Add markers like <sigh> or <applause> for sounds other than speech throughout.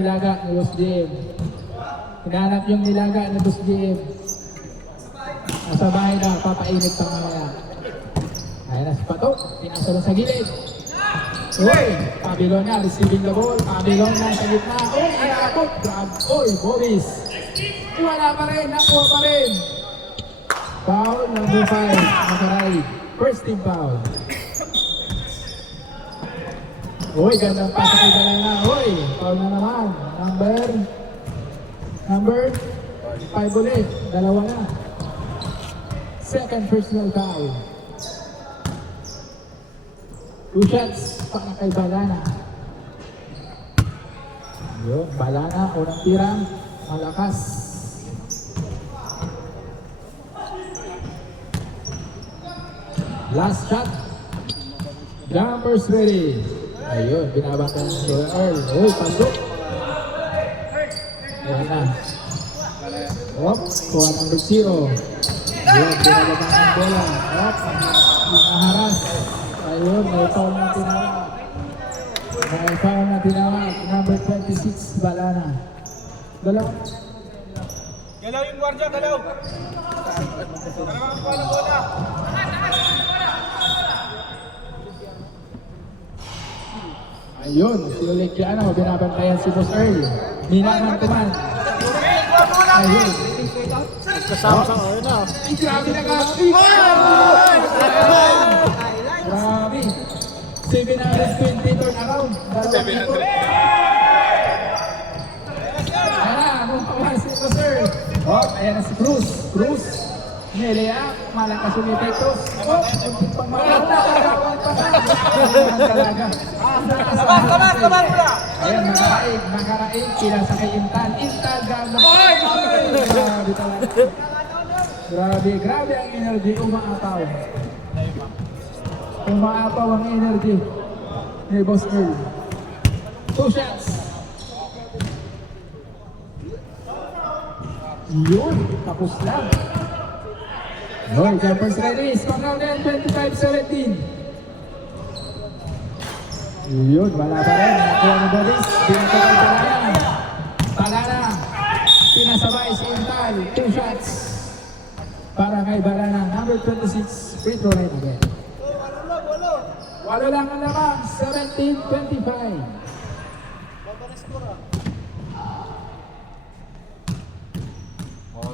nilaga ni Boss GM. Hinahanap yung nilaga ni Boss GM. Nasa bahay na, papainit pa mamaya. Ayan na si Pato, pinasa lang sa gilid. Uy, Pabilo na, receiving the ball. Pabilo na sa gitna. Uy, inaabot. Grab. Uy, Boris. Wala pa rin, nakuha pa rin. Foul, number 5, Makaray. First team foul. Uy, gandang pasa kay Balana. Uy, foul na naman. Number, number 5 ulit. Dalawa na. Second personal foul. Two shots para kay Balana. Yun, Balana, unang tira. Malakas. Last shot. Jumpers ready. Ayun, binabata ng Sir Earl. Uy, pasok. Ayan na. Op, kuha number zero. Ayun, binabata ng bola. Op, naharas. Ayun, may foul na tinawag. May foul na tinawag. Number 26, Balana. Dalawa. Galaw yung gwardiya, galaw. Dalawang kuha ng bola. Ayun, si Ulit ano, binabantayan si Boss Earl. Minanang kuman. Ayun. Kasama sa ayun na. Ay, grabe na ka! Grabe! 720 turn around. 700. Ayan na, anong pawas si Boss Earl? Oh, ayan na si Cruz. Cruz. Nilea, malakas yung epektos. Oh, pangmalakas na kagawan pa ka. Labas, labas mo na. Ayan, nakaraig, nakaraig, pinasa kay Intan. Intan, gano'n. Grabe talaga. Grabe, grabe ang energy, umaapaw. Umaapaw ang energy ni Boss Earl. Two shots. Yun, tapos lang. Ready. Score now din, 25-17. Yun, wala pa rin. Nakuha ni Boris. Pinatawag Palana. Palana. Pinasabay si Intal. Two shots. Para kay Balana. Number 26. Free throw line again. Walo lang ang lamang. 17-25.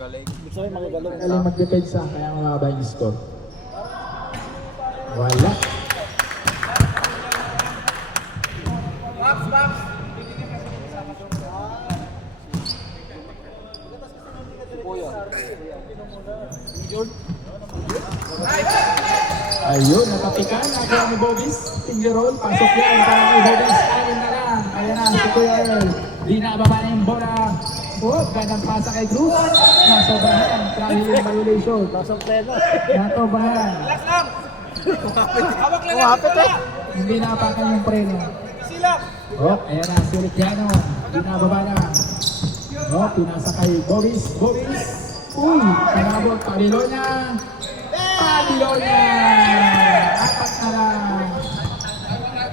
Ibig sabihin, mga galong Galing magdepensa. Kaya mababa yung score. Wala. Max, Max. Ayun, natapikan. Nakuha ni Bobis. Finger roll. Pasok yan. Para kay Bobis. Ayun na lang. Ayan na. Si Kuya Earl. Di na baba na yung bola. Oh, gandang pasa kay Cruz. Nasobrahan. Traveling violation. Pasang pleno. Natobahan. Relax lang. Hawak lang Kumapit eh. Hindi napakan yung preno. Silap. Oh, ayan na. Si Luciano. Di na. Oh, pinasa kay Bobis. Bobis. Uy, panabot. Pabilonya. Pabilonya. Apat na lang.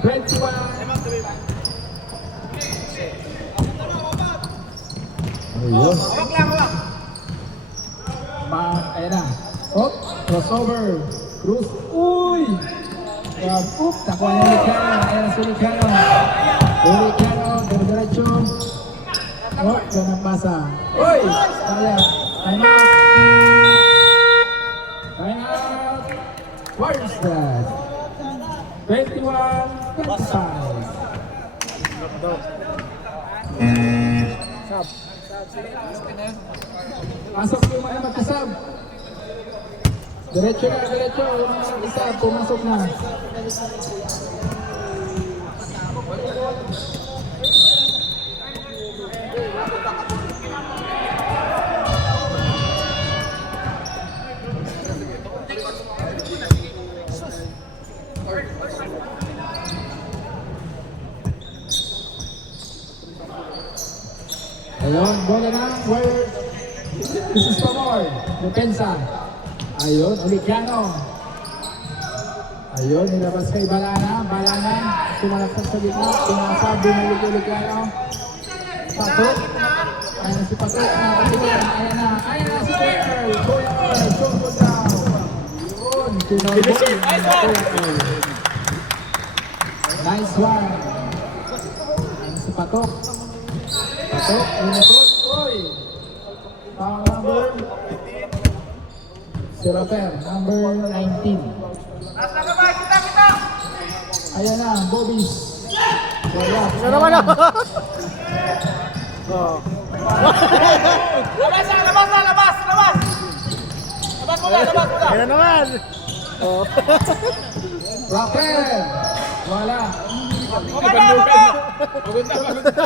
21. Ayun. Hawak lang, hawak. Ma, ayan na. Op, crossover. Cruz. Uy! Grab. Oop, nakuha ni Luciano. Ayan na si Luciano. Luciano, diretso. Oh. Uy! Sayang. Time out. Time out. Where's that? 21, 25. Sab. Pasok yung mga magkasab. Diretso na, diretso. Yung mga magkasab, pumasok na. Ayun, bola na. Where? This is Pamor. Depensa. Ayun, Olikiano. Ayun, nilabas kay Balana. Balana, sumalaksak sa gitna. Pinasa, binalik kay Olikiano. Pato. Ayan si Pato. Ayan na, ayan na, si Kuya Earl. Kuya Earl, choco down. Yun, tinawag mo. Nice one. Ayan si Pato. Pato, inipot. Uy. Foul number. Si Rafael, number 19. Ayan na, Bobbies. Wala. Ano naman ah? Oh. Labas na, labas na, labas, labas! Labas mo na, labas mo naman. Oh. Rafael. Wala. Na, pagod na! Pagod na, pagod na!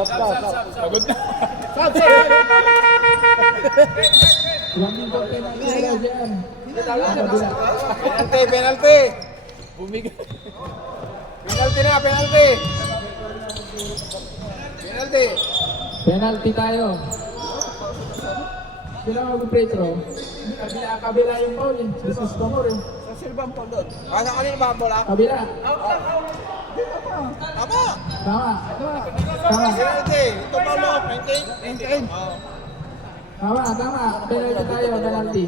Stop, stop, stop. <laughs> Pagod na! Penalty. Penalty! Bumigay. Penalty na, penalty! Penalty! Penalty tayo. Sino mag-free throw? Kabila, kabila yung foul eh. Business pa mo rin. Sa silbang po doon. Ah, sa kanina ba ang bola? Kabila. Tama! Tama. Tama. Penalty! Ito pa lo, 98? 98. Oo. Tama, tama. Penalty tayo, penalty.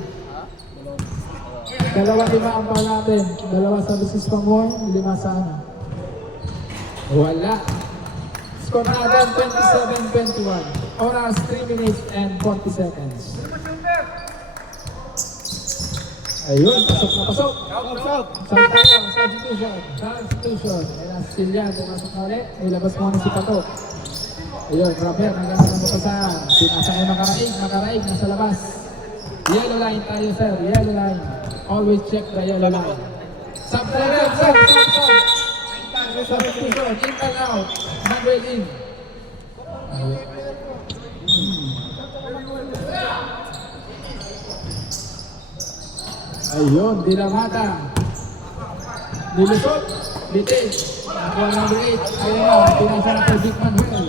Dalawa lima ang foul natin. Dalawa sa business pa mo, lima sa ano. Wala. Score natin 27-21. Oras 3 minutes and 40 seconds. Ayun, pasok na pasok. Out, out! Saan tayo? Substitution. Substitution. Ayan, Silya, pumasok na ulit. Ilabas mo na si Pato. Ayun, Robert, nagkakaroon ng basahan. Pinasa mo nakaraig, nakaraig, nasa labas. Yellow line tayo, sir. Yellow line. Always check the yellow line. Substitution, sub, sub, sub. Substitution, in and out. Manuel in. Ayun, dinamata. Nilusot. Bitis. Nakuha number 8. Ayun na, pinasa na kay Vic Manuel.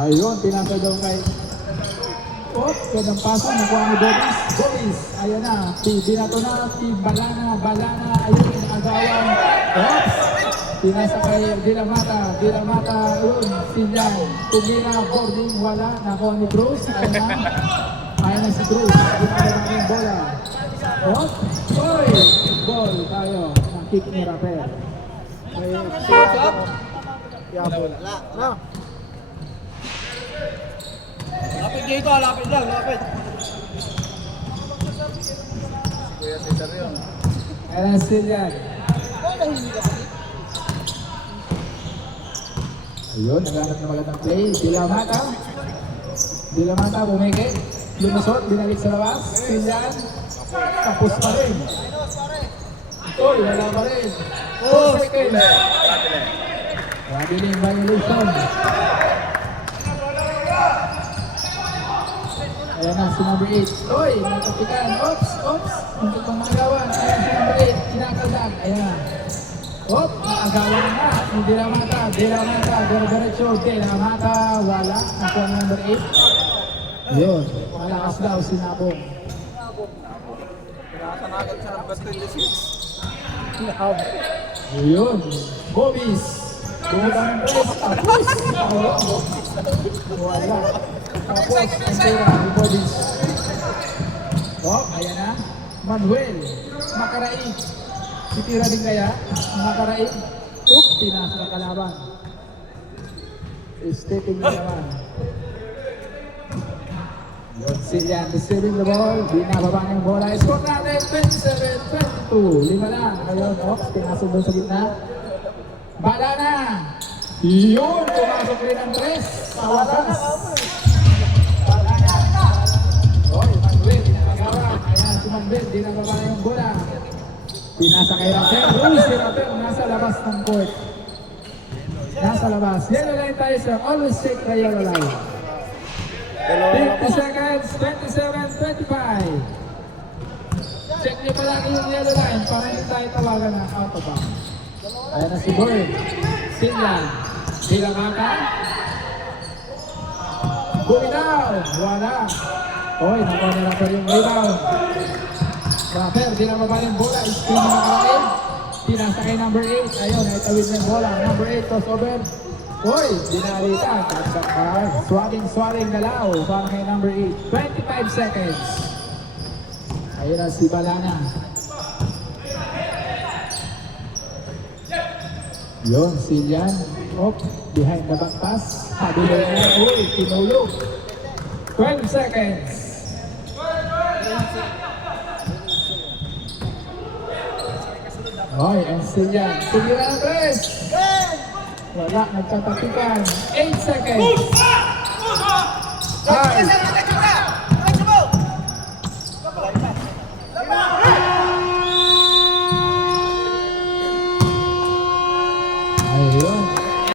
Ayun, pinasa daw kay Oh, kaya paso, nakuha ni Boris. Boris, ayan na. Binato na, Balana, Balana, ayun, agawan. Oops! Pinasa kay Dilamata, Dilamata, ayun, Sinyan. Tumira, boarding, wala. Nakuha ni Bruce, ayan na. Ayan na si Bruce, ginagawa na yung bola. Oh, oy! Ball tayo. Nakik ni Rafael. May stop. Yabol. Ano? Lapit dito, lapit lang, lapit. Ayan na Sinyan. Ayun, naghanap na magandang play. Dilamata. Dilamata, bumigay. Lumusot, binalik sa labas. Sinyan. Tapos pa rin. Uy, wala pa rin. Oh, second. Rabiling violation. Ayan na, si number 8. Uy, natapikan. Oops, oops. Hindi pang magawan. Ayan si number 8. Kinakaldag. Ayan. Oop, naagawan na nga. Yung Dilamata, Dilamata, Diretso, Dilamata, wala. Ako ang number 8. Yun, malakas daw si Nabong. Pinasanagan siya ng best 26. Yun, Bobis. Bumaba ng press. Tapos, wala. Tapos, ang. Oh, ayan na. Manuel, Makaraig. Titira din kaya? Makaraig. Oop, pinasa na kalaban. Stepping na naman. Silian receiving the ball. Binababa niya bola. Score natin 27-22. Lima lang. Ayun, off. Pinasok doon sa gitna. Bala na. Yun, pumasok rin ang tres. Sa wakas. Bala na. Oy, Manuel, pinakagawa. Ayan, si Manuel, dinababa na yung bola. Pinasa kay Rafael. Uy, si Rafael nasa labas ng court. Nasa labas. Yellow line tayo, sir. Always check the yellow line. 50 seconds, 27, 25. Check niyo palagi yung yellow line para hindi tayo tawagan ng out of bounds. Ayan na si Boy. Sinlan. Silamaka. Bumitaw. Wala. Oy, nakuha na Rafael yung rebound. Na mababa yung bola. Spin na kami. pinasa kay number 8. Ayun, naitawid na yung bola. Number 8, crossover. Uy, dinalitan. Swaling-swaling galaw para kay number 8. 25 seconds. Ayun na si Balana. Yun, Silian. Oh, behind the back pass. Sabi mo na, uy, tinulog. 12 seconds. Oy, and Silian. Sige na ang press. Wala, nagtatapikan. 8 seconds. Five,